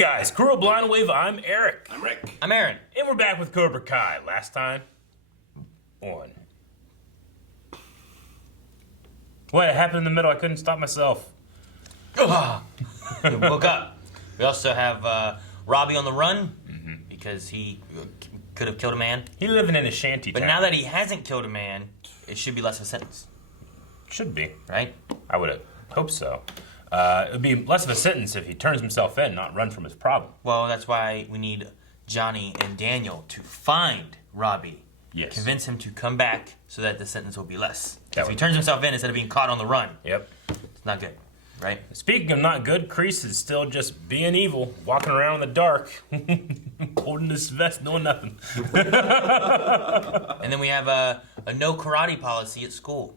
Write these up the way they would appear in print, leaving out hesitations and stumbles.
guys, Crew of Blind Wave, I'm Eric. I'm Rick. I'm Aaron. And we're back with Cobra Kai. Last time, on. What happened in the middle? I couldn't stop myself. Woke up. We also have Robbie on the run because he could have killed a man. He living in a shanty But town. now that he hasn't killed a man, it should be less of a sentence, Should be. right? I would hope so. It would be less of a sentence if he turns himself in, not run from his problem. Well, that's why we need Johnny and Daniel to find Robbie. Yes. Convince him to come back so that the sentence will be less. That If he would- turns himself in instead of being caught on the run, Yep. it's not good, right? Speaking of not good, Kreese is still just being evil, walking around in the dark, holding his vest, doing nothing. And then we have a no karate policy at school.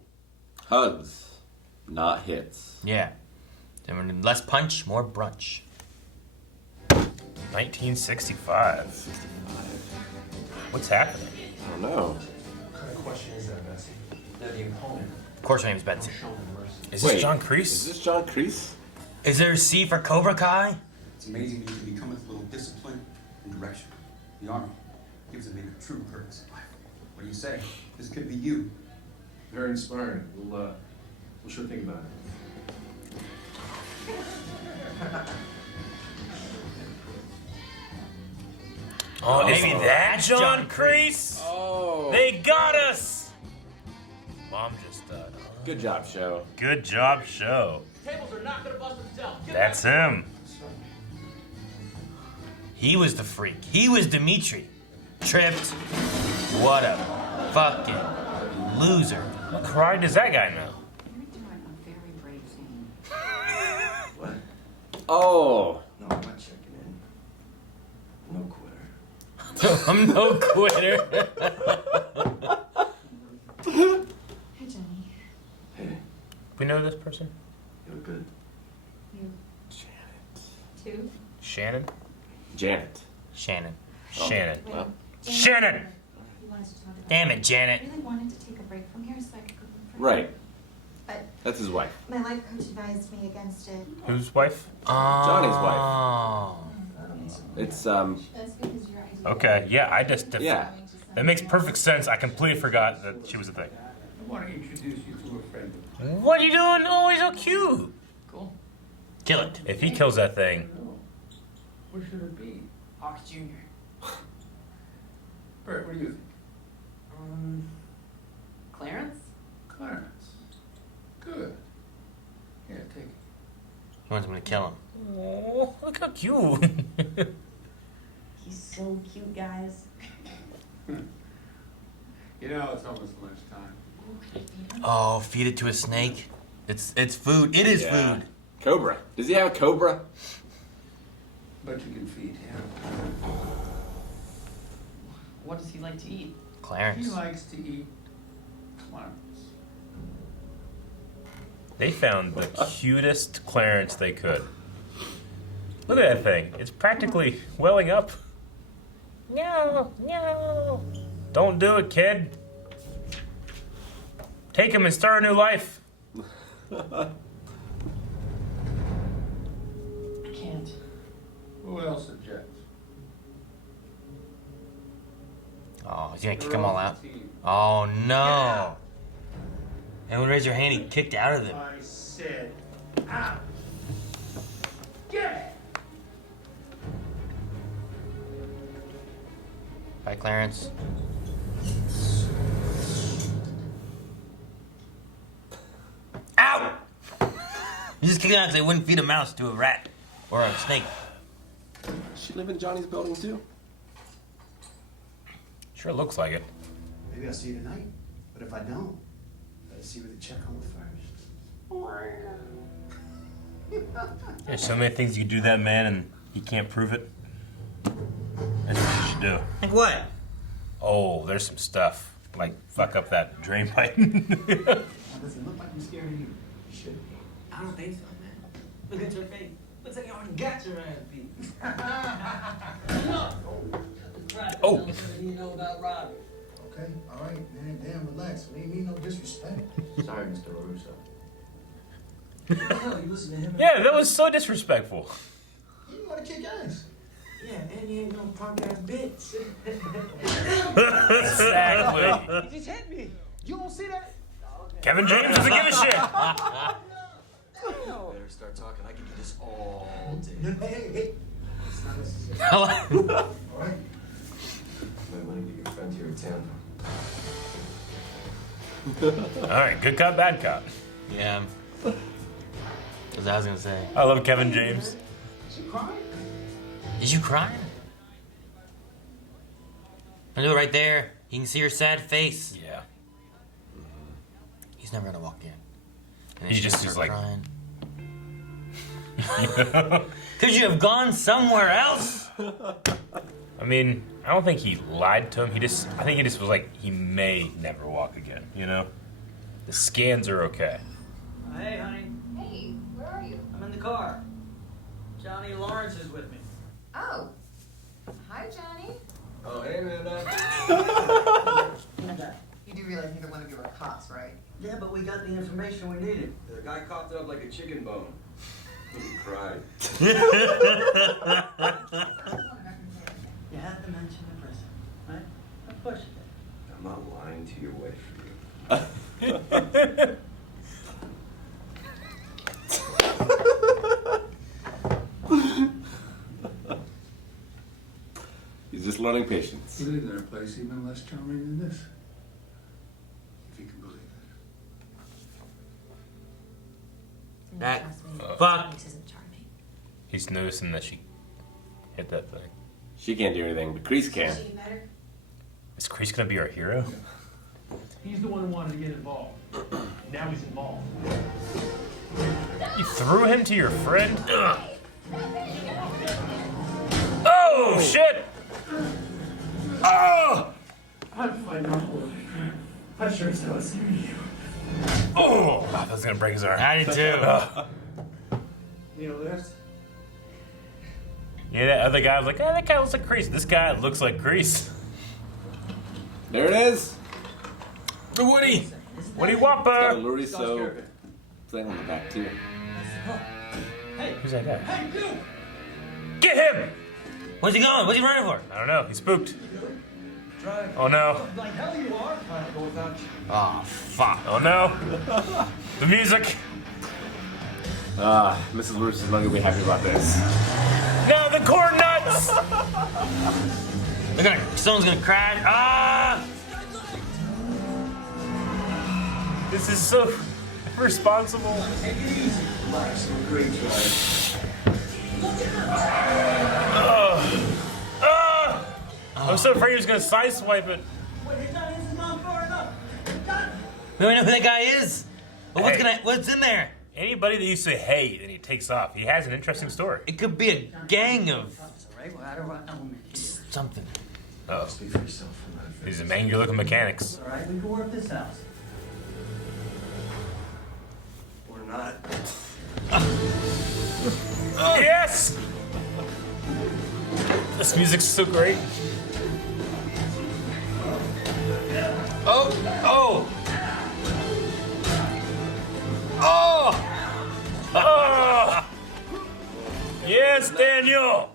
Hugs, not hits. Yeah. Then we're less punch, more brunch. 1965. What's happening? I don't know. What kind of question is that, Bessie? They're the opponent. Of course, her name's Betsy. Show them mercy. Is this Wait, John Is Kreese? this John Kreese? Is there a C for Cobra Kai? It's amazing that you can become with a little discipline and direction. The Army gives a man a true purpose in life. What do you say? This could be you. Very inspiring. We'll sure think about it. Oh, maybe so that's that's John John Kreese? Oh. They got us! Mom just Good job, show. good job, show. Tables are not gonna bust themselves. Get That's him. He was the freak. He was Dimitri. Tripped. What a fucking loser. What karate does that guy know? You're doing a very brave thing. What? Oh. No, I'm not checking in. No quitter. I'm no quitter. Hey, Jenny. Hey, We know this person? you look good. You Janet. too? Shannon? Janet. Shannon. Shannon. Well, Janet, Shannon! You wanted to talk about Damn it, I Janet. really wanted to take a break from here so I could go home for right. But That's his wife. my life coach advised me against it. Whose wife? Johnny's wife. It's, That's because your idea. Okay, yeah, I just... yeah. That makes perfect sense. I completely forgot that she was a thing. I want to introduce you to a friend. What are you doing? Oh, he's so cute. Cool. Kill it. If he kills that thing, Where should it be? Hawks Jr. Bert, what do you think? Clarence? Clarence. Good. Here, take it. He wants me to kill him. oh, look how cute. He's so cute, guys. You know, it's almost lunchtime. Oh, feed it to a snake. It's food. It is Yeah. food. Cobra. Does he have a cobra? But you can feed him. What does he like to eat? He Clarence. likes to eat Clarence. They found the cutest Clarence they could. Look at that thing. It's practically welling up. No, no. Don't do it, kid. Take him and start a new life. I can't. Who else objects? Oh, he's gonna kick them all out. Team. Oh no. Anyone raise your hand? He kicked out of them. I said, out. Get Bye, Clarence. Ow! You just kicked him out because they wouldn't feed a mouse to a rat or a snake. She live in Johnny's building too? Sure looks like it. Maybe I'll see you tonight, but if I don't, better see where the check home first. There's so many things you can do to that man and he can't prove it. That's what you should do. Like what? Oh, there's some stuff. Like fuck up that drain pipe. It doesn't look like I'm scared of you. You should be. I don't think so, man. Look at your face. Looks like you already got your ass beat. Oh. You know about Robbie. Okay, all right, man, damn, relax. We ain't mean no disrespect. Sorry, Mr. LaRusso. Hell, you listen to him. Yeah, that was so disrespectful. You want I kick ass. Yeah, and you ain't no punk ass bitch. Exactly. He just hit me. You don't see that? Kevin James doesn't give a shit. Better start talking. I can do this all day. Hey. It's not necessary. All right. Might want to get your friend here in town. All right, good cop, bad cop. Yeah. That's what I was gonna say. I love Kevin James. She crying? Did you cry? I do it right there. You can see her sad face. Yeah. He's never gonna walk in. And then He she just starts is like- crying. Could you have gone somewhere else? I mean, I don't think he lied to him. I think he just was like, he may never walk again, you know? The scans are okay. Hey, honey. Hey, where are you? I'm in the car. Johnny Lawrence is with me. Oh. Hi, Johnny. Oh, hey, man. You do realize neither one of you are cops, right? Yeah, but we got the information we needed. The guy coughed it up like a chicken bone. He cried. You have to mention the prison, right? Of course you did. I'm not lying to your wife for you. He's just learning patience. You live in a place even less charming than this. If you can believe it. That Trust me, fuck. this isn't charming. He's noticing that she hit that thing. She can't do anything, but Kreese can. She better. Is Kreese gonna be our hero? He's the one who wanted to get involved. Now he's involved. You threw him to your friend? Ugh. Oh, shit! Oh! I'm fine now. I sure as hell see you. Oh! That was gonna break his arm. I did too. Ugh. You know this? Yeah, that other guy was like, oh, that guy looks like Kreese. This guy looks like Kreese. There it is. The Woody! Woody Got a Whopper! Lurie so thing on the back, too. Hey, Who's that guy? hey, you! Get him! Where's he going? What's he running for? I don't know. He's spooked. Try. Oh no. Like hell you are. Trying to go without you. Oh, fuck. Oh no. The music. Mrs. Lewis is not gonna be happy about this. No, the corn nuts! They're gonna, someone's gonna crash. Ah! This is so irresponsible. Take it easy. Relax. Great drive. I was so afraid he was gonna sideswipe it. Wait, he's not far enough. We don't know who that guy is. But Hey. what's in there? Anybody that you say hey and he takes off, he has an interesting story. It could be a gang of That's all right. We're out of our element here. something. Oh, Speak for yourself. I'm not afraid. these are angry looking mechanics. All right, we can work this out. Or not. Yes! This music's so great. Oh! Oh! Oh! Oh! Yes, Daniel!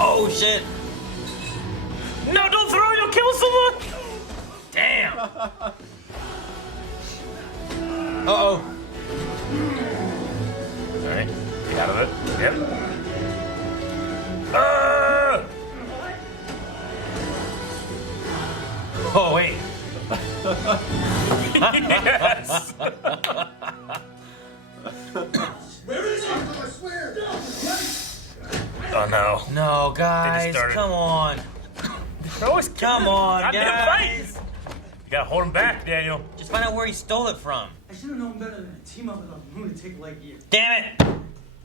Oh shit! No, don't throw it, you'll kill someone! Damn! Uh-oh. Alright, get out of it. Yep. Oh wait. Yes! Where is he? I swear. Oh no. No, guys, started. come on. Always Come on, Goddamn guys. fight. You gotta hold him back, Daniel. Just find out where he stole it from. I should have known better than to team up with a lunatic like you. Damn it!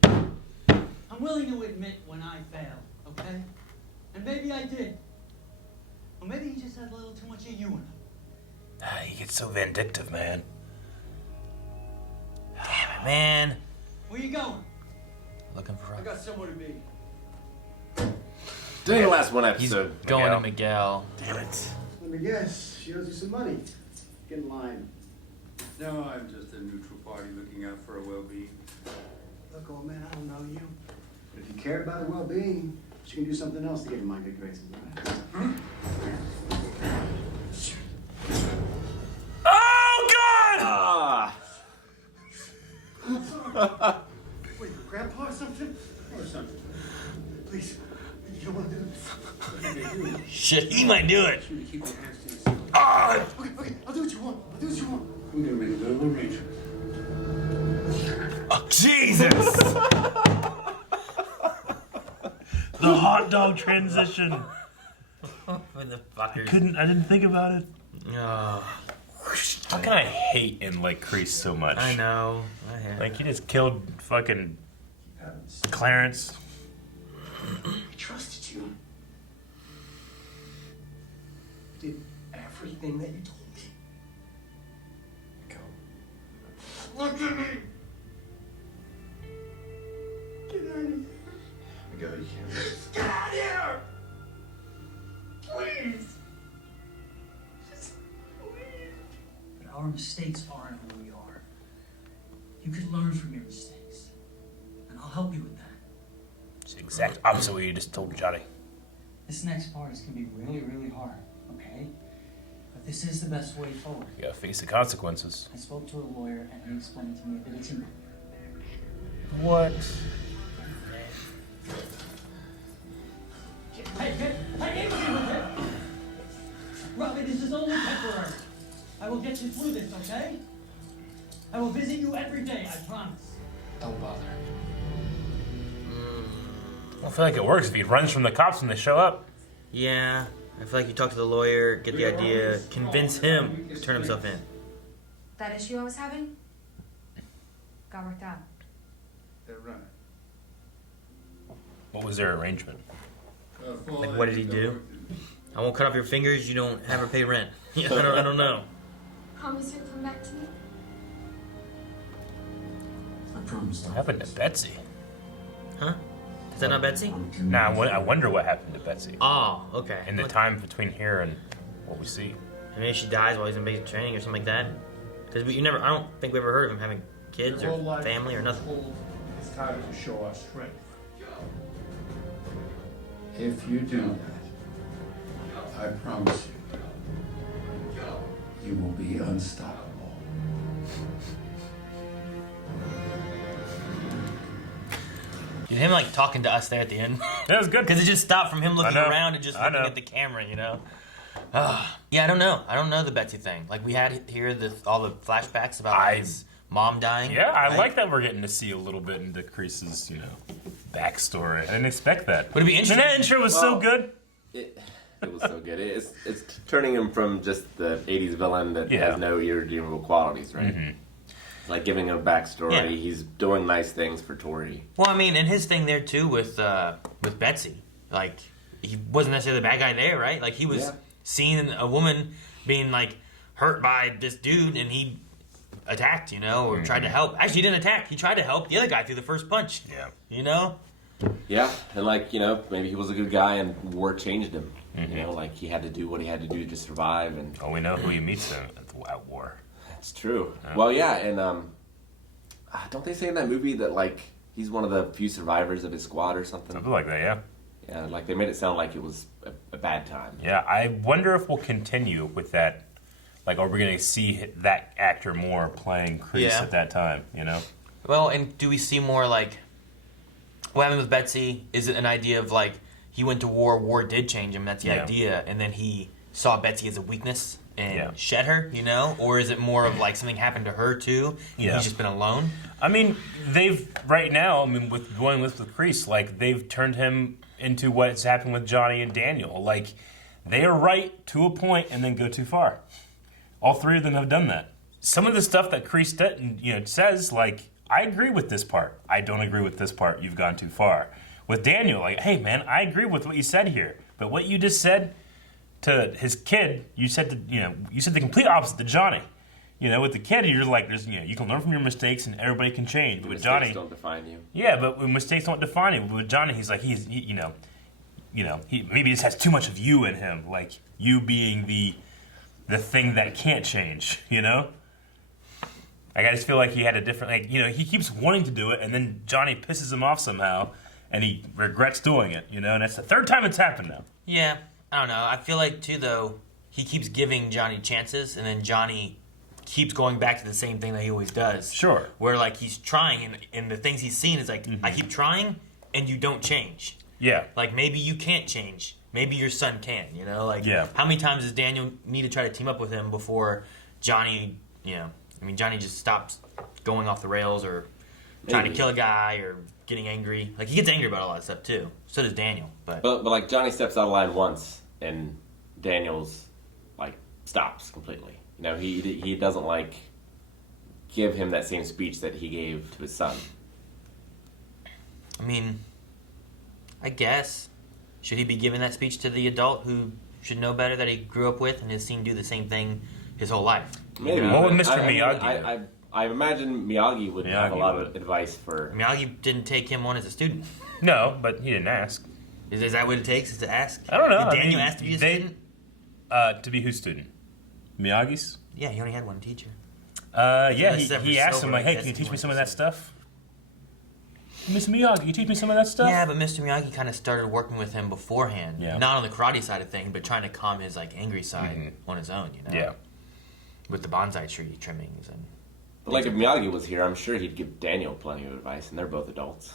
I'm willing to admit when I failed, okay? And maybe I did. Or maybe he just had a little too much of you in him. He gets so vindictive, man. Damn it, man. Where you going? Looking for I got somewhere to be. Didn't last one He's episode. going to Miguel. Damn it. Let me guess. She owes you some money. Get in line. No, I'm just a neutral party looking out for her well-being. Look, old man, I don't know you. But if you care about her well-being, she can do something else to get in my good graces. Oh, God! Ah. Wait, Grandpa or something? Or something. Please, you don't want to do this. Shit, he might do it. Keep your hands to yourself. Okay, I'll do what you want. I'll do what you want. We're gonna make a little arrangement. Oh, Jesus! The hot dog transition. What the fuckers? I didn't think about it. Oh, How can I hate in like Kreese so much? I know. Like he just killed fucking Clarence. I trusted you. Did everything that you told me. Go. Look at me! Get out of here. Go, you can't. Get out of here! Please! Just please. But our mistakes aren't who we are. You could learn from your mistakes. And I'll help you with that. It's the exact opposite of what you just told Johnny. This next part is going to be really, really hard, okay? But this is the best way forward. You gotta face the consequences. I spoke to a lawyer and he explained to me that it's in... What? Hey, Robbie, this is only temporary. I will get you through this, okay? I will visit you every day, I promise. Don't bother. I feel like it works if he runs from the cops when they show up. Yeah, I feel like you talk to the lawyer, get the idea, convince him to turn himself in. That issue I was having got worked out. They're running. What was their arrangement? Like, what did he do? I won't cut off your fingers, you don't have her pay rent. Yeah, I don't know. Promise you'll come back to me? I promise. What happened to Betsy? Huh? Is that not Betsy? Nah, I wonder what happened to Betsy. Oh, okay. In the time between here and what we see. Maybe she dies while he's in basic training or something like that. Because I don't think we ever heard of him having kids or family or nothing. It's time to show our strength. If you do that, I promise you will be unstoppable. Dude, him like talking to us there at the end. That was good. Because it just stopped from him looking know. around and just I looking know. at the camera, you know? Yeah, I don't know. I don't know the Betsy thing. Like, we had here all the flashbacks about his mom dying. Yeah, I like that we're getting to see a little bit into Kreese's, backstory. I didn't expect that. Would it be interesting? And that intro was so good. It was so good. It's turning him from just the 80s villain that has no irredeemable qualities, right? Mm-hmm. Like giving him a backstory. Yeah. He's doing nice things for Tori. Well, I mean, and his thing there, too, with Betsy. Like, he wasn't necessarily the bad guy there, right? Like, he was seeing a woman being, like, hurt by this dude, and he attacked, or tried to help. Actually, he didn't attack. He tried to help the other guy through the first punch. Yeah. Yeah, and maybe he was a good guy and war changed him. Mm-hmm. He had to do what he had to do to survive. And we know who he meets at war. That's true. Well, yeah, and don't they say in that movie that he's one of the few survivors of his squad or something? Something like that, yeah. Yeah, they made it sound like it was a bad time. Yeah, I wonder if we'll continue with that. Are we going to see that actor more playing Kreese at that time, Well, and do we see more, what happened with Betsy? Is it an idea of, he went to war did change him, that's the idea, and then he saw Betsy as a weakness and shed her, Or is it more of, something happened to her, too, and he's just been alone? I mean, they've, right now, with going with Kreese, they've turned him into what's happened with Johnny and Daniel. They are right to a point and then go too far. All three of them have done that. Some of the stuff that Kreese says, I agree with this part. I don't agree with this part. You've gone too far. With Daniel, hey, man, I agree with what you said here. But what you just said, to his kid, you said the complete opposite to Johnny. With the kid, you're like, you can learn from your mistakes and everybody can change. But with mistakes Johnny, don't define you. Yeah, but when mistakes don't define you. But with Johnny, he's like, he maybe just has too much of you in him, like you being the thing that can't change. Like, I just feel like he had a different, he keeps wanting to do it, and then Johnny pisses him off somehow, and he regrets doing it. And that's the third time it's happened now. Yeah, I don't know. I feel like too though, he keeps giving Johnny chances, and then Johnny keeps going back to the same thing that he always does. Sure. Where like he's trying, and the things he's seen is like, I keep trying, and you don't change. Yeah. Like maybe you can't change. Maybe your son can. Yeah. How many times does Daniel need to try to team up with him before Johnny? Johnny just stops going off the rails or trying to kill a guy or getting angry. Like he gets angry about all that stuff too. So does Daniel. But like Johnny steps out of line once, and Daniel's like stops completely. He doesn't like give him that same speech that he gave to his son. I mean, I guess should he be giving that speech to the adult who should know better, that he grew up with and has seen do the same thing his whole life? Maybe. What would Mr. Miyagi? I imagine Miyagi would have a lot of advice for. Miyagi didn't take him on as a student. No, but he didn't ask. Is that what it takes? Is to ask? I don't know. Did Daniel ask to be a student? To be whose student? Miyagi's? Yeah, he only had one teacher. Yeah, he asked him, like, hey, can you teach me some of that stuff? Mr. Miyagi, can you teach me some of that stuff? Yeah, but Mr. Miyagi kind of started working with him beforehand. Yeah. Not on the karate side of things, but trying to calm his like angry side on his own, Yeah. With the bonsai tree trimmings and... But like if Miyagi was here, I'm sure he'd give Daniel plenty of advice, and they're both adults,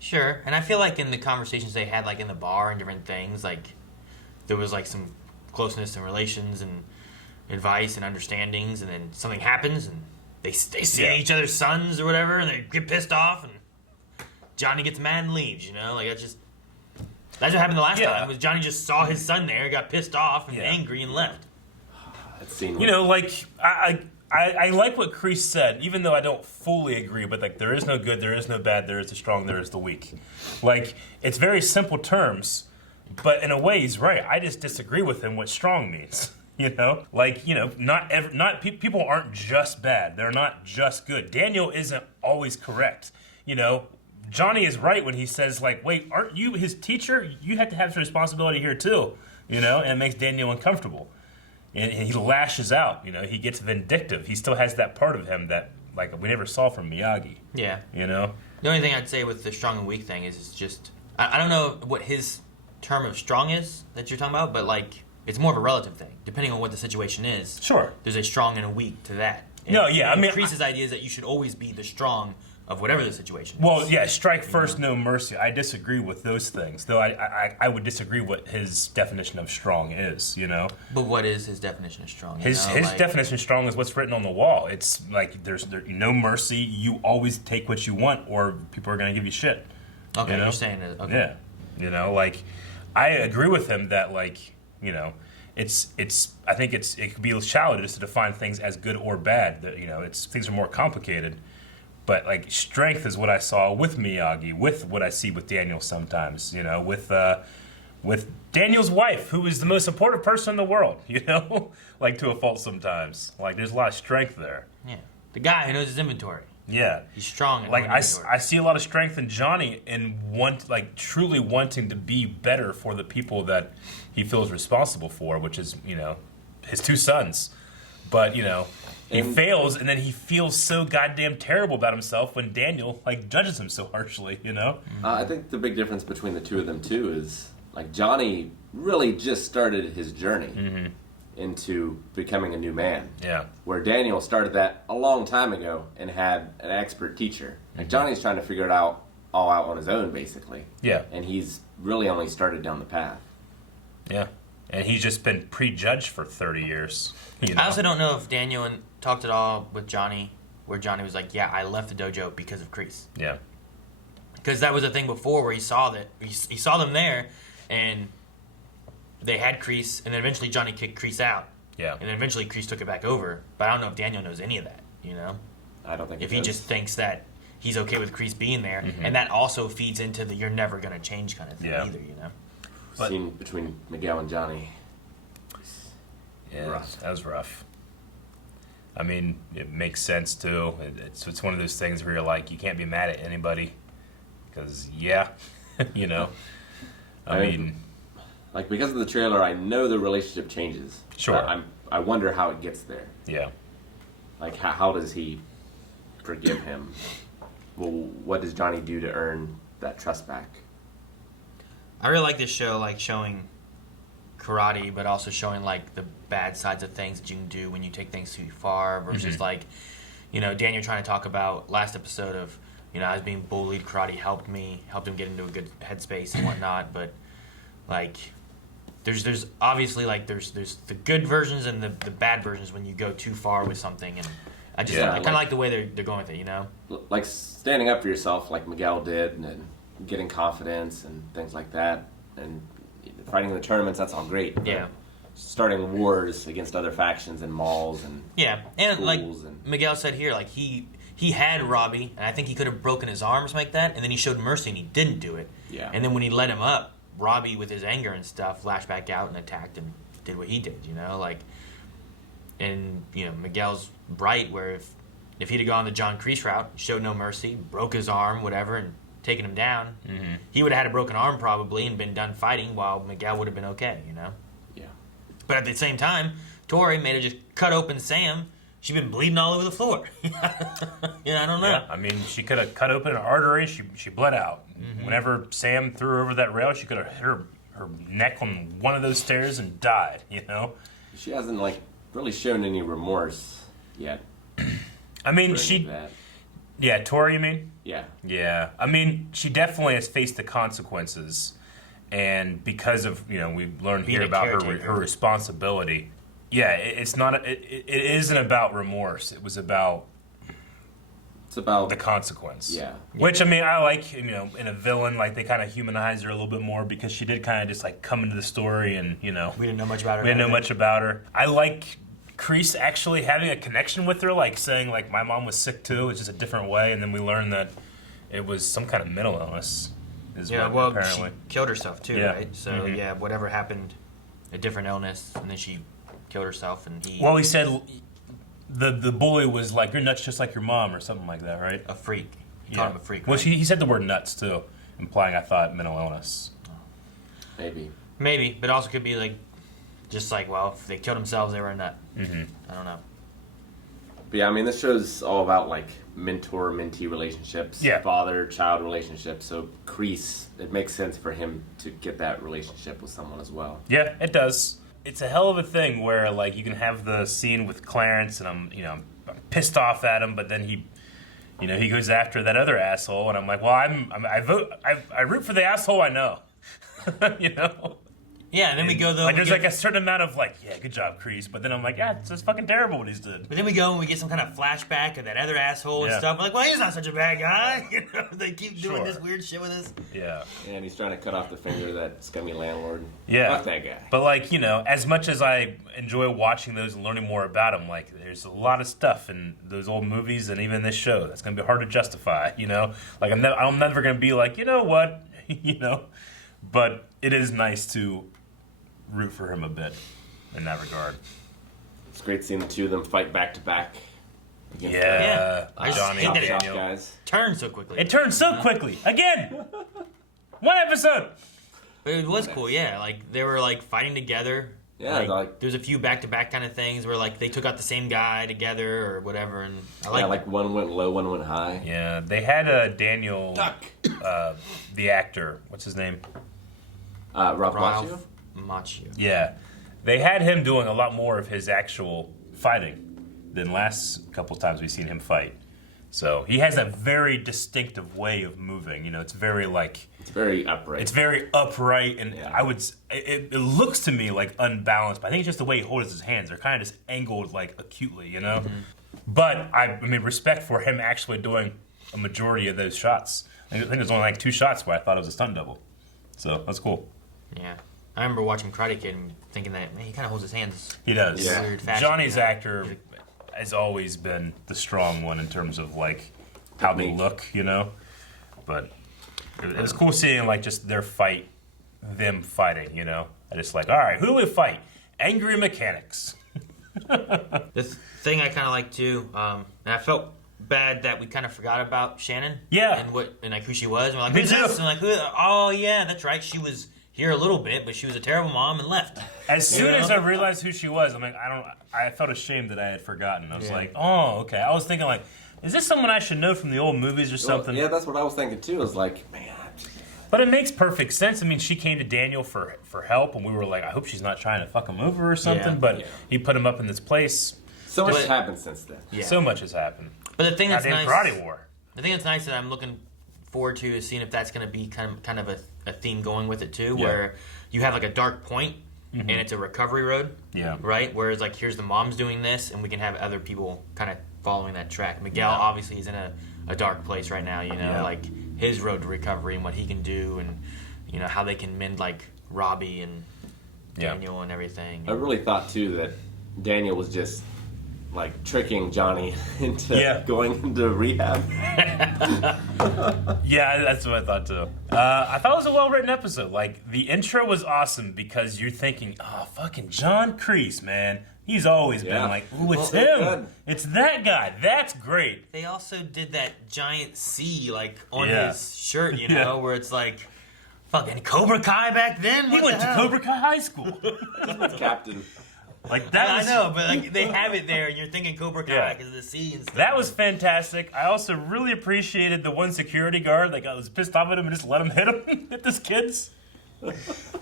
Sure, and I feel like in the conversations they had, like in the bar and different things, like there was like some closeness and relations and advice and understandings, and then something happens and they see each other's sons or whatever, and they get pissed off, and Johnny gets mad and leaves. Like that's what happened the last time. Was Johnny just saw his son there, got pissed off and angry and left. I like what Kreese said, even though I don't fully agree, but like there is no good, there is no bad, there is the strong, there is the weak. Like, it's very simple terms, but in a way he's right. I just disagree with him what strong means. People aren't just bad, they're not just good. Daniel isn't always correct. Johnny is right when he says, like, wait, aren't you his teacher? You have to have some responsibility here too. And it makes Daniel uncomfortable. And he lashes out, he gets vindictive. He still has that part of him that, like, we never saw from Miyagi. Yeah. The only thing I'd say with the strong and weak thing is it's just, I don't know what his term of strong is that you're talking about, but, like, it's more of a relative thing, depending on what the situation is. Sure. There's a strong and a weak to that. Kreese's idea is that you should always be the strong of whatever the situation is. Well, yeah, strike first, no mercy. I disagree with those things, though I would disagree what his definition of strong is, But what is his definition of strong? His definition of strong is what's written on the wall. It's like there's no mercy. You always take what you want, or people are going to give you shit. Okay, you're saying that. Okay. Yeah, I agree with him that, like, it's. I think it could be shallow just to define things as good or bad. That things are more complicated. But, like, strength is what I saw with Miyagi, with what I see with Daniel sometimes, with Daniel's wife, who is the most supportive person in the world, like, to a fault sometimes. Like, there's a lot of strength there. Yeah. The guy who knows his inventory. Yeah. He's strong. Like, I see a lot of strength in Johnny and truly wanting to be better for the people that he feels responsible for, which is, his two sons. But, he fails, and then he feels so goddamn terrible about himself when Daniel, like, judges him so harshly, I think the big difference between the two of them, too, is, like, Johnny really just started his journey into becoming a new man. Yeah. Where Daniel started that a long time ago and had an expert teacher. Like, Johnny's trying to figure it out all out on his own, basically. Yeah. And he's really only started down the path. Yeah. And he's just been prejudged for 30 years. I also don't know if Daniel talked at all with Johnny, where Johnny was like, yeah, I left the dojo because of Kreese. Yeah. Because that was a thing before where he saw them there, and they had Kreese, and then eventually Johnny kicked Kreese out. Yeah. And then eventually Kreese took it back over. But I don't know if Daniel knows any of that, I don't think if he just thinks that he's okay with Kreese being there, and that also feeds into the you're never going to change kind of thing either, But- scene between Miguel and Johnny. Yeah, Rough. that was rough. I mean, it makes sense too. It's one of those things where you're like, you can't be mad at anybody, because you know. I mean, like because of the trailer, I know the relationship changes. Sure. But I wonder how it gets there. yeah. Like how does he forgive him? Well, what does Johnny do to earn that trust back? I really like this show, like showing karate, but also showing like the bad sides of things that you can do when you take things too far. Versus like, you know, Daniel trying to talk about last episode of, you know, I was being bullied. Karate helped him get into a good headspace and whatnot. But like, there's obviously like there's the good versions and the bad versions when you go too far with something. And I just I kind of like the way they're going with it, you know. Like standing up for yourself, like Miguel did, and getting confidence and things like that, and fighting in the tournaments. That's all great. But Yeah. starting wars against other factions in malls and Yeah, and like schools and Miguel said here, like he had Robbie, and I think he could have broken his arm or something like that, and then he showed mercy and he didn't do it. Yeah. And then when he let him up, Robbie, with his anger and stuff, lashed back out and attacked and did what he did, you know? Like, and, you know, Miguel's bright, where if he'd have gone the John Kreese route, showed no mercy, broke his arm, whatever, and taken him down, he would have had a broken arm probably and been done fighting, while Miguel would have been okay, you know? yeah. But at the same time, Tori may have just cut open Sam. She'd been bleeding all over the floor. Yeah, I don't know. Yeah, I mean, she could have cut open an artery. She bled out. Whenever Sam threw her over that rail, she could have hit her neck on one of those stairs and died. You know. She hasn't like really shown any remorse yet. I mean, for any of that. Yeah, Tori, you mean? Yeah. Yeah. I mean, she definitely has faced the consequences, and because of we learned Being here a about caretaker. her responsibility. Yeah, it's not. It isn't about remorse. It was about It's about the consequence. Yeah. Which, I mean, I like, in a villain, like, they kind of humanize her a little bit more because she did kind of just, like, come into the story and, We didn't know much about her. we didn't know much about her. I like Kreese actually having a connection with her, like, saying, like, my mom was sick, too. It's just a different way. And then we learned that it was some kind of mental illness. Yeah, what, well, apparently. she killed herself, too, Yeah. right? So, yeah, whatever happened, a different illness, and then she killed herself, and he... Well, he said the bully was like, you're nuts just like your mom, or something like that, right? A freak. He called him a freak, Well, right? he said the word nuts, too, implying, I thought, mental illness. maybe. Maybe, but also could be, like, just like, well, if they killed themselves, they were a nut. I don't know. But yeah, I mean, this show's all about like mentor-mentee relationships, Yeah. father-child relationships. So Kreese, it makes sense for him to get that relationship with someone as well. Yeah, it does. It's a hell of a thing where, like, you can have the scene with Clarence, and I'm pissed off at him, but then he goes after that other asshole, and I'm like, well, I root for the asshole I know, Yeah, and then we go, though... Like, we there's get- like a certain amount of like, yeah, good job, Kreese, but then I'm like, yeah, it's fucking terrible what he's did. But then we go and we get some kind of flashback of that other asshole and Yeah. stuff. We're like, well, he's not such a bad guy. They keep doing Sure. this weird shit with us. Yeah. And he's trying to cut off the finger of that scummy landlord. Yeah. Fuck that guy. But, like, as much as I enjoy watching those and learning more about them, like, there's a lot of stuff in those old movies and even this show that's going to be hard to justify, Like, I'm never going to be like, you know what, But it is nice to root for him a bit in that regard. It's great seeing the two of them fight back to back. against Yeah. I just Johnny hate and that it the Daniel. guys. Turned so quickly. It turned so quickly. Again! One episode! But it was cool, yeah. Like, they were, like, fighting together. Yeah, like- there's a few back-to-back kind of things where, like, they took out the same guy together or whatever, and I like Yeah, like one went low, one went high. Yeah, they had Daniel, Duck. the actor, what's his name? Ralph Macchio? Ralph Macchio. Yeah, they had him doing a lot more of his actual fighting than last couple times we've seen him fight. So he has a very distinctive way of moving. It's very like It's very upright. it's very upright, and Yeah. I would it looks to me like unbalanced. But I think it's just the way he holds his hands. They're kind of just angled like acutely, But I mean, respect for him actually doing a majority of those shots. I think there's only like 2 shots where I thought it was a stunt double. So that's cool. Yeah. I remember watching Karate Kid and thinking that, man, he kind of holds his hands. He does. Yeah. Weird fashion, Johnny's you know? actor has always been the strong one in terms of like how they Technique. look, But it was cool seeing like just their fight them fighting, you know? I just like, all right, who do we fight? Angry mechanics. This thing I kind of like too, and I felt bad that we kind of forgot about Shannon. Yeah. And like who she was. And we're like, Me who's too. this? And like, who? Oh yeah, that's right. She was here a little bit, but she was a terrible mom and left. As soon as I realized who she was, I'm like, I felt ashamed that I had forgotten. I was like, oh, okay. I was thinking like, is this someone I should know from the old movies or something? Yeah, that's what I was thinking too. I was like, man. But it makes perfect sense. I mean, she came to Daniel for help, and we were like, I hope she's not trying to fuck him over or something. Yeah. But he put him up in this place. So much has happened since then. Yeah. So much has happened. But the thing that's Goddamn nice, Karate War. the thing that's nice that I'm looking forward to is seeing if that's going to be kind of a theme going with it too, where you have like a dark point and it's a recovery road. Yeah. Right? Whereas like here's the mom's doing this, and we can have other people kind of following that track. Miguel obviously is in a dark place right now, you know, like his road to recovery and what he can do, and you know how they can mend like Robbie and Daniel and everything. I really thought too that Daniel was just like tricking Johnny into going into rehab. Yeah, that's what I thought too. I thought it was a well-written episode. Like, the intro was awesome because you're thinking, oh, fucking John Kreese, man. He's always been like, ooh, it's him. Good. It's that guy. That's great. They also did that giant C like on his shirt, you know, where it's like, fucking Cobra Kai back then? He went to Cobra Kai High School. Captain. Like that was, I know, but like they have it there, and you're thinking Cobra Kai because of the C and stuff. That was fantastic. I also really appreciated the one security guard. Like, I was pissed off at him and just let him hit him. Hit this kid's.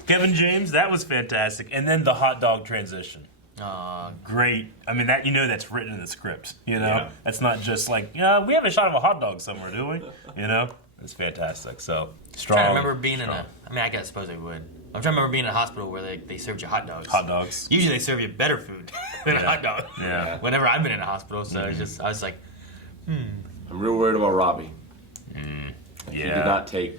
Kevin James, that was fantastic. And then the hot dog transition. Great. I mean, that, you know, that's written in the script. You know, that's not just like, we have a shot of a hot dog somewhere, do we? You know, it's fantastic. So strong. I remember being in a. I mean, I suppose I would. I'm trying to remember being in a hospital where they served you hot dogs. Hot dogs. Usually they serve you better food than a hot dog. Yeah. Whenever I've been in a hospital, so it's just I was like, I'm real worried about Robbie. He did not take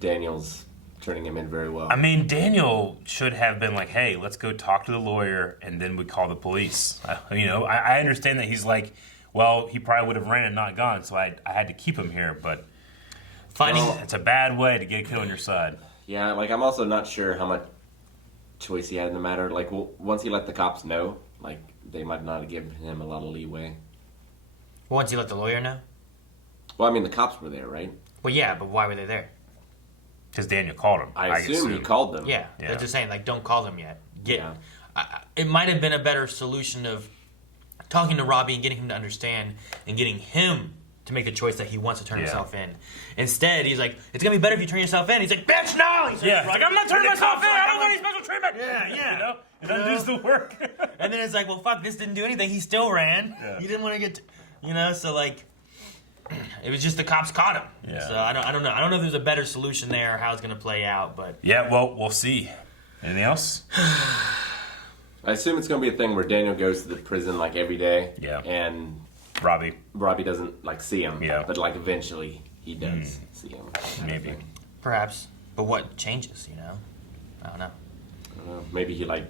Daniel's turning him in very well. I mean, Daniel should have been like, hey, let's go talk to the lawyer, and then we call the police. I understand that he's like, well, he probably would have ran and not gone, so I had to keep him here, but it's a bad way to get a kid on your side. Yeah, like, I'm also not sure how much choice he had in the matter. Like, once he let the cops know, like, they might not have given him a lot of leeway. once you let the lawyer know. Well, I mean, the cops were there, right? Well, yeah, but why were they there? Because Daniel called him. I assume he called them. Yeah, they're just saying, like, don't call them yet. Yeah. It might have been a better solution of talking to Robbie and getting him to understand and getting him to make the choice that he wants to turn himself in. Instead, he's like, it's going to be better if you turn yourself in. He's like, bitch, no! He's like, I'm not turning myself in! I don't want any special treatment! Yeah. You know? It undoes the work. And then it's like, well, fuck, this didn't do anything. He still ran. Yeah. He didn't want to get, so like, it was just the cops caught him. Yeah. So I don't know. I don't know if there's a better solution there or how it's going to play out, but. Yeah, well, we'll see. Anything else? I assume it's going to be a thing where Daniel goes to the prison, like, every day. Yeah. And Robbie doesn't, like, see him. Yeah. But, like, eventually he does see him. Maybe. Perhaps. But what changes, I don't know. I don't know. Maybe he, like,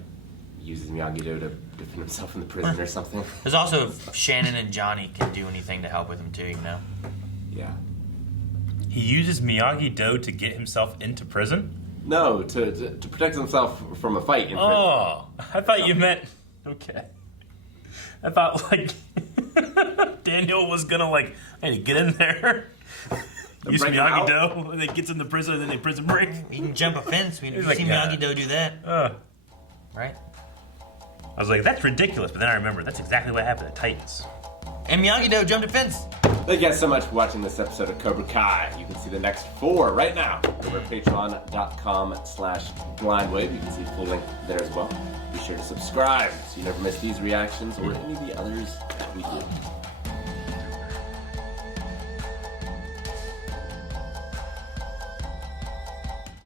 uses Miyagi-Do to defend himself in the prison or something. There's also if Shannon and Johnny can do anything to help with him too, Yeah. He uses Miyagi-Do to get himself into prison? No, to protect himself from a fight in prison. Oh, I thought you meant... Okay. I thought, like, Daniel was gonna, like, hey, get in there. Use Miyagi-Do, and then gets in the prison, and then they prison break. You can jump a fence. We've He's like, seen yeah. Miyagi-Do do that. Right? I was like, that's ridiculous, but then I remember that's exactly what happened at Titans. And Miyagi-Do jumped a fence. Thank you guys so much for watching this episode of Cobra Kai. You can see the next 4 right now over at patreon.com/blindwave. You can see the full link there as well. Be sure to subscribe so you never miss these reactions or any of the others that we do.